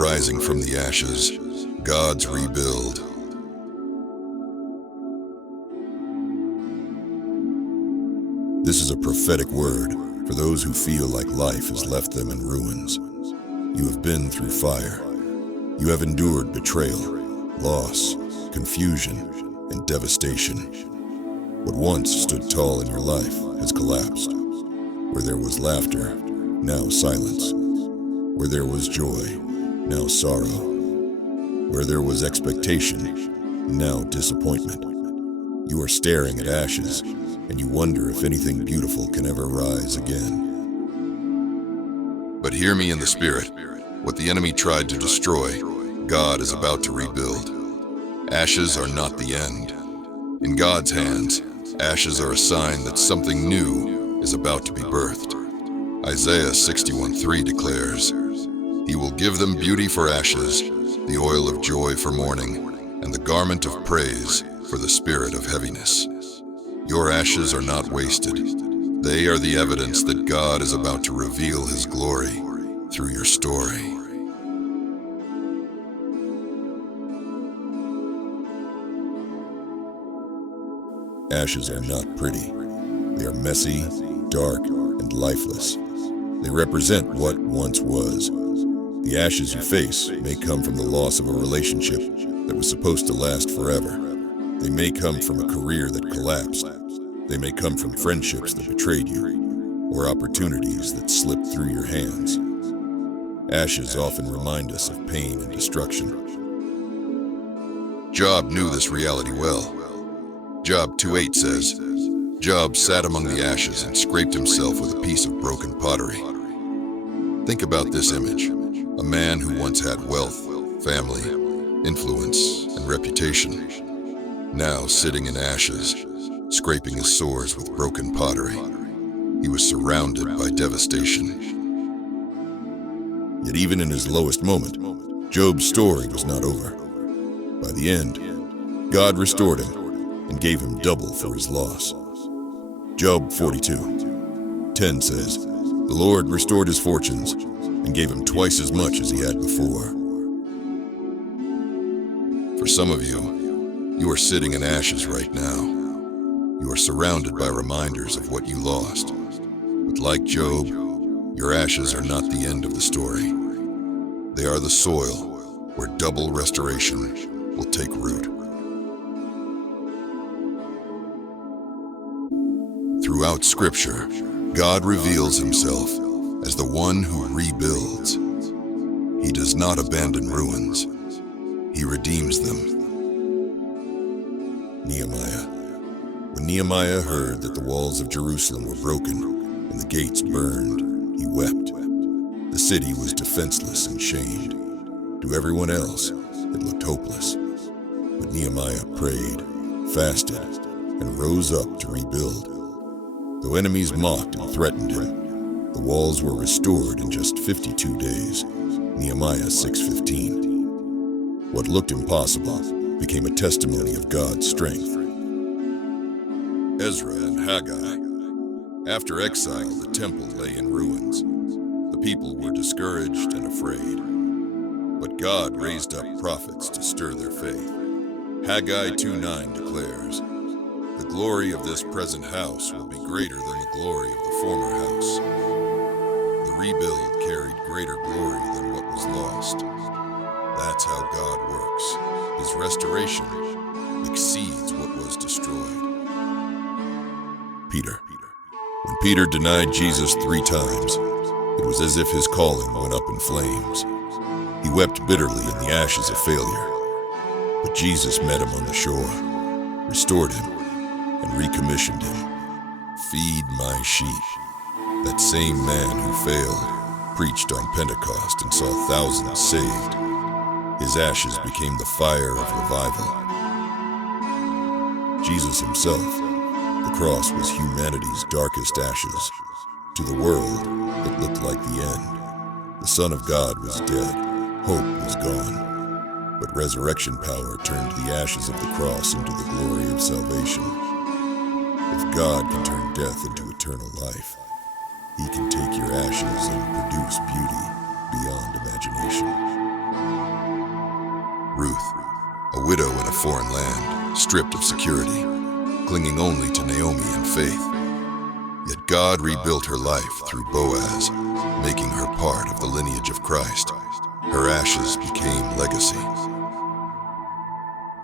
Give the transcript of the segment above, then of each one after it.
rising from the ashes, God's rebuild. This is a prophetic word for those who feel like life has left them in ruins. You have been through fire. You have endured betrayal, loss, confusion, and devastation. What once stood tall in your life has collapsed. Where there was laughter, now silence. Where there was joy, now sorrow. Where there was expectation, now disappointment. You are staring at ashes, and you wonder if anything beautiful can ever rise again. But hear me in the spirit. What the enemy tried to destroy, God is about to rebuild. Ashes are not the end. In God's hands, ashes are a sign that something new is about to be birthed. Isaiah 61:3 declares, "He will give them beauty for ashes, the oil of joy for mourning, and the garment of praise for the spirit of heaviness." Your ashes are not wasted. They are the evidence that God is about to reveal His glory through your story. Ashes are not pretty. They are messy, dark, and lifeless. They represent what once was. The ashes you face may come from the loss of a relationship that was supposed to last forever. They may come from a career that collapsed. They may come from friendships that betrayed you, or opportunities that slipped through your hands. Ashes often remind us of pain and destruction. Job knew this reality well. Job 2:8 says, "Job sat among the ashes and scraped himself with a piece of broken pottery." Think about this image. A man who once had wealth, family, influence, and reputation, now sitting in ashes, scraping his sores with broken pottery. He was surrounded by devastation. Yet even in his lowest moment, Job's story was not over. By the end, God restored him and gave him double for his loss. Job 42:10 says, "The Lord restored his fortunes and gave him twice as much as he had before." For some of you, you are sitting in ashes right now. You are surrounded by reminders of what you lost. But like Job, your ashes are not the end of the story. They are the soil where double restoration will take root. Throughout Scripture, God reveals Himself as the one who rebuilds. He does not abandon ruins. He redeems them. Nehemiah. When Nehemiah heard that the walls of Jerusalem were broken and the gates burned, he wept. The city was defenseless and shamed. To everyone else, it looked hopeless. But Nehemiah prayed, fasted, and rose up to rebuild. Though enemies mocked and threatened him, the walls were restored in just 52 days. Nehemiah 6:15. What looked impossible became a testimony of God's strength. Ezra and Haggai. After exile, the temple lay in ruins. The people were discouraged and afraid. But God raised up prophets to stir their faith. Haggai 2:9 declares, "The glory of this present house will be greater than the glory of the former house." The rebuild carried greater glory than what was lost. That's how God works. His restoration exceeds what was destroyed. Peter. When Peter denied Jesus 3 times, it was as if his calling went up in flames. He wept bitterly in the ashes of failure. But Jesus met him on the shore, restored him, and recommissioned him. "Feed my sheep." That same man who failed preached on Pentecost and saw thousands saved. His ashes became the fire of revival. Jesus himself, the cross was humanity's darkest ashes. To the world, it looked like the end. The Son of God was dead. Hope was gone. But resurrection power turned the ashes of the cross into the glory of salvation. If God can turn death into eternal life, He can take your ashes and produce beauty beyond imagination. Ruth, a widow in a foreign land, stripped of security, clinging only to Naomi and faith. Yet God rebuilt her life through Boaz, making her part of the lineage of Christ. Her ashes became legacy.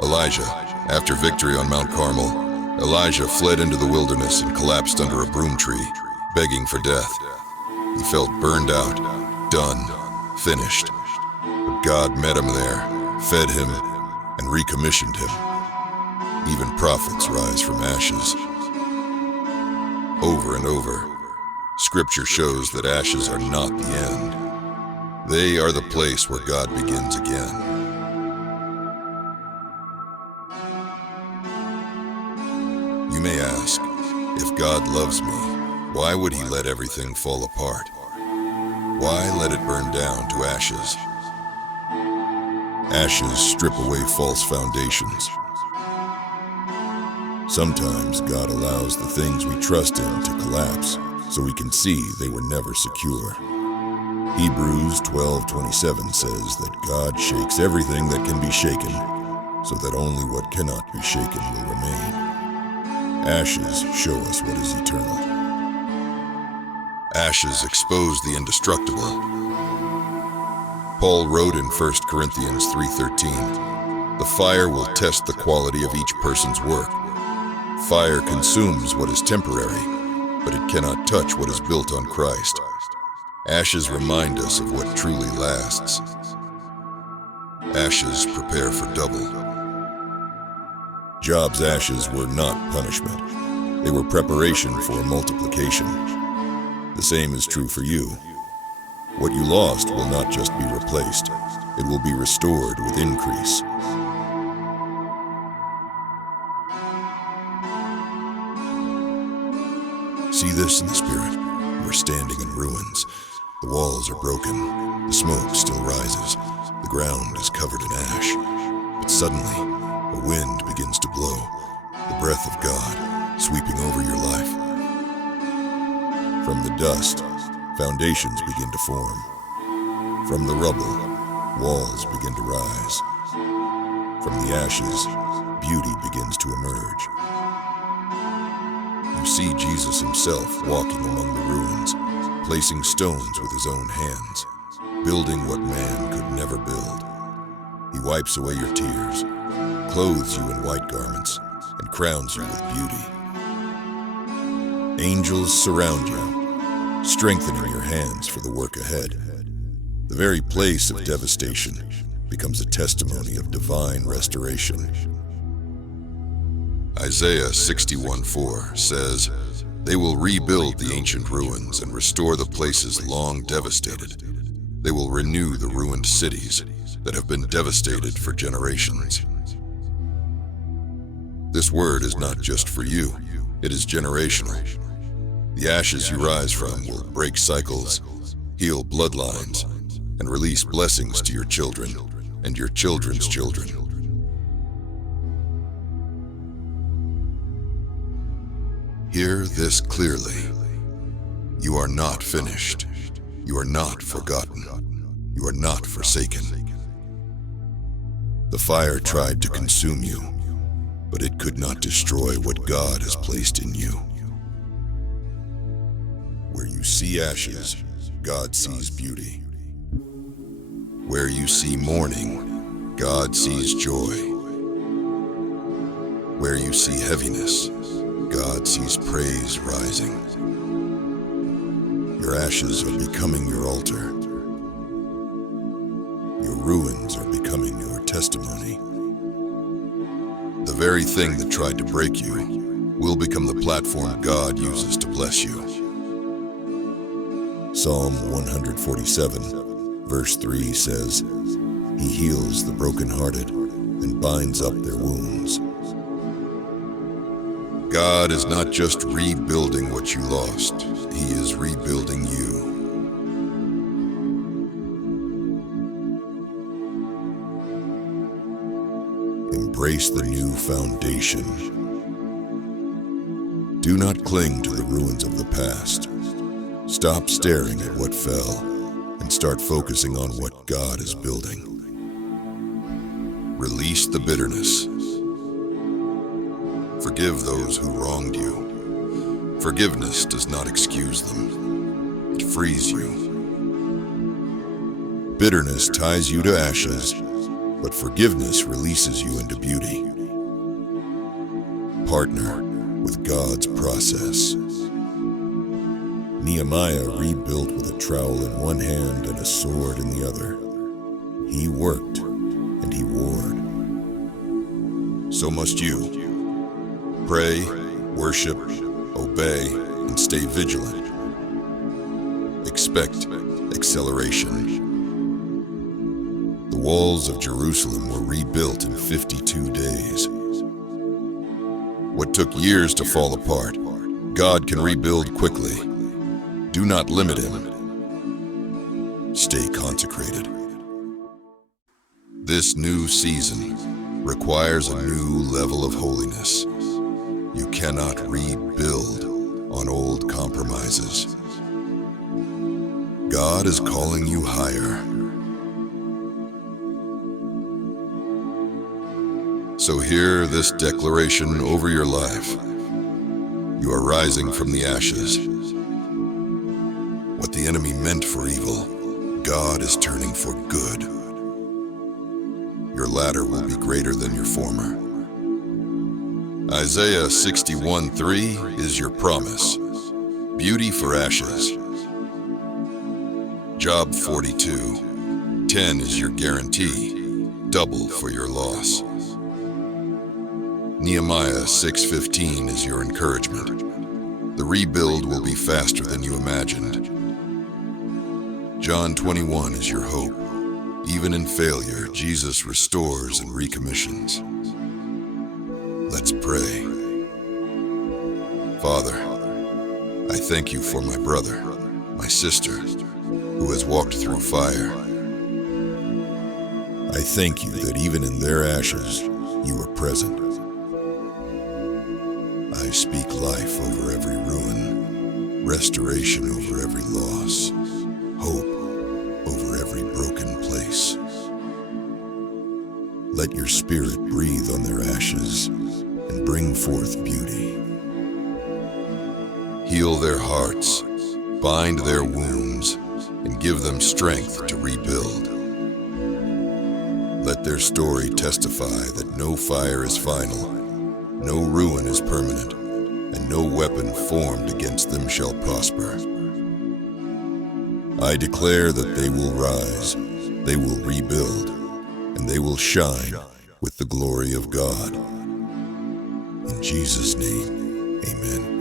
Elijah, after victory on Mount Carmel, Elijah fled into the wilderness and collapsed under a broom tree, begging for death. He felt burned out, done, finished. But God met him there, fed him, and recommissioned him. Even prophets rise from ashes. Over and over, Scripture shows that ashes are not the end. They are the place where God begins again. You may ask, if God loves me, why would He let everything fall apart? Why let it burn down to ashes? Ashes strip away false foundations. Sometimes God allows the things we trust in to collapse so we can see they were never secure. Hebrews 12:27 says that God shakes everything that can be shaken so that only what cannot be shaken will remain. Ashes show us what is eternal. Ashes expose the indestructible. Paul wrote in 1 Corinthians 3:13, "The fire will test the quality of each person's work. Fire consumes what is temporary, but it cannot touch what is built on Christ." Ashes remind us of what truly lasts. Ashes prepare for double. Job's ashes were not punishment. They were preparation for multiplication. The same is true for you. What you lost will not just be replaced. It will be restored with increase. See this in the spirit. You are standing in ruins. The walls are broken. The smoke still rises. The ground is covered in ash. But suddenly, a wind begins to blow. The breath of God sweeping over your life. From the dust, foundations begin to form. From the rubble, walls begin to rise. From the ashes, beauty begins to emerge. You see Jesus Himself walking among the ruins, placing stones with His own hands, building what man could never build. He wipes away your tears, clothes you in white garments, and crowns you with beauty. Angels surround you, strengthening your hands for the work ahead. The very place of devastation becomes a testimony of divine restoration. Isaiah 61:4 says, "They will rebuild the ancient ruins and restore the places long devastated. They will renew the ruined cities that have been devastated for generations." This word is not just for you, it is generational. The ashes you rise from will break cycles, heal bloodlines, and release blessings to your children and your children's children. Hear this clearly. You are not finished. You are not forgotten. You are not forsaken. The fire tried to consume you, but it could not destroy what God has placed in you. Where you see ashes, God sees beauty. Where you see mourning, God sees joy. Where you see heaviness, God sees praise rising. Your ashes are becoming your altar. Your ruins are becoming your testimony. The very thing that tried to break you will become the platform God uses to bless you. Psalm 147, verse 3 says, "He heals the brokenhearted and binds up their wounds." God is not just rebuilding what you lost, He is rebuilding you. Embrace the new foundation. Do not cling to the ruins of the past. Stop staring at what fell and start focusing on what God is building. Release the bitterness. Forgive those who wronged you. Forgiveness does not excuse them. It frees you. Bitterness ties you to ashes, but forgiveness releases you into beauty. Partner with God's process. Nehemiah rebuilt with a trowel in one hand and a sword in the other. He worked and he warred. So must you. Pray, worship, obey, and stay vigilant. Expect acceleration. The walls of Jerusalem were rebuilt in 52 days. What took years to fall apart, God can rebuild quickly. Do not limit him. Stay consecrated. This new season requires a new level of holiness. You cannot rebuild on old compromises. God is calling you higher. So hear this declaration over your life. You are rising from the ashes. What the enemy meant for evil, God is turning for good. Your latter will be greater than your former. Isaiah 61:3 is your promise. Beauty for ashes. Job 42:10 is your guarantee. Double for your loss. Nehemiah 6:15 is your encouragement. The rebuild will be faster than you imagined. John 21 is your hope. Even in failure, Jesus restores and recommissions. Let's pray. Father, I thank you for my brother, my sister, who has walked through fire. I thank you that even in their ashes, you are present. I speak life over every ruin, restoration over every loss, hope over every broken place. Let your spirit breathe on their ashes and bring forth beauty. Heal their hearts, bind their wounds, and give them strength to rebuild. Let their story testify that no fire is final, no ruin is permanent, and no weapon formed against them shall prosper. I declare that they will rise, they will rebuild, and they will shine with the glory of God. In Jesus' name, amen.